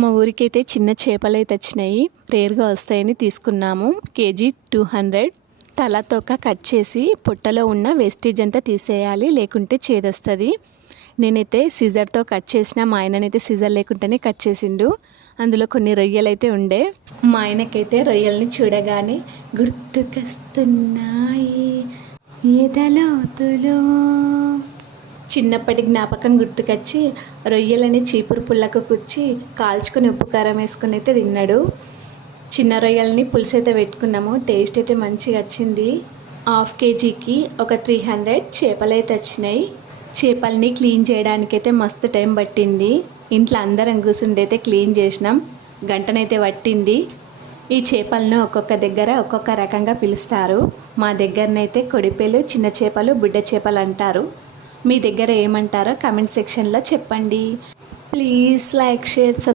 మా ఊరికైతే చిన్న చేపలైతే వచ్చినాయి. రేర్గా వస్తాయని తీసుకున్నాము. కేజీ 200. తల తోక కట్ చేసి పొట్టలో ఉన్న వేస్టేజ్ అంతా తీసేయాలి, లేకుంటే చేదొస్తుంది. నేనైతే సిజర్తో కట్ చేసిన, మా ఆయననైతే సిజర్ లేకుండానే కట్ చేసిండు. అందులో కొన్ని రొయ్యలు అయితే ఉండే. మా ఆయనకైతే రొయ్యల్ని చూడగానే గుర్తుకొస్తున్నాయి ఎదలోతులో చిన్నప్పటి జ్ఞాపకం గుర్తుకొచ్చి రొయ్యలని చీపురు పుల్లకు కుచ్చి కాల్చుకొని ఉప్పు కారం వేసుకుని అయితే తిన్నాడు. చిన్న రొయ్యలని పులుసు అయితే పెట్టుకున్నాము. టేస్ట్ అయితే మంచిగా వచ్చింది. హాఫ్ కేజీకి ఒక 300 చేపలు అయితే వచ్చినాయి. చేపల్ని క్లీన్ చేయడానికైతే మస్తు టైం పట్టింది. ఇంట్లో అందరం కూర్చుండైతే క్లీన్ చేసినాం. గంటనైతే పట్టింది. ఈ చేపలను ఒక్కొక్క దగ్గర ఒక్కొక్క రకంగా పిలుస్తారు. మా దగ్గరనైతే కొడిపేలు, చిన్న చేపలు, బుడ్డ చేపలు అంటారు. మీ దగ్గర ఏమంటారో కామెంట్ సెక్షన్లో చెప్పండి. Please like, share,